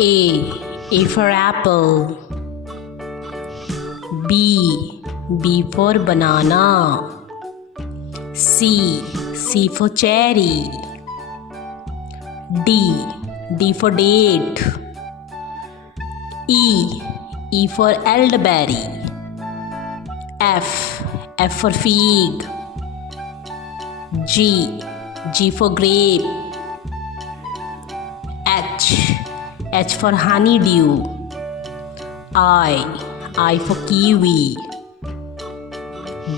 A for apple. B for banana. C for cherry. D for date. E for elderberry. F for fig. G for grape. H for honeydew. I for kiwi.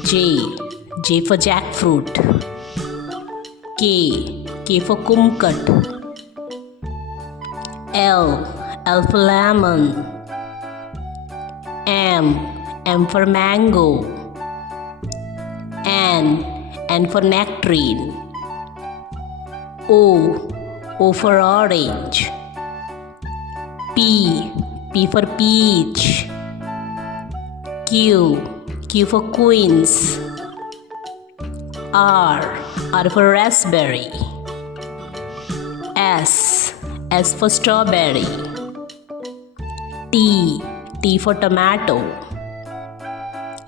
J for jackfruit. K for kumquat. L for lemon. M for mango. N for nectarine. O for orange. P for peach. Q for quince. R for raspberry. S for strawberry. T for tomato.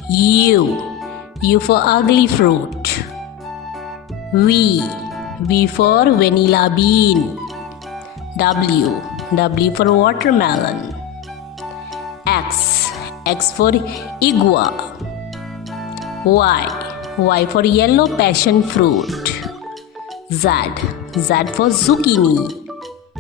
U for ugly fruit. V for vanilla bean. W for watermelon. X for igua. Y for yellow passion fruit. Z for zucchini.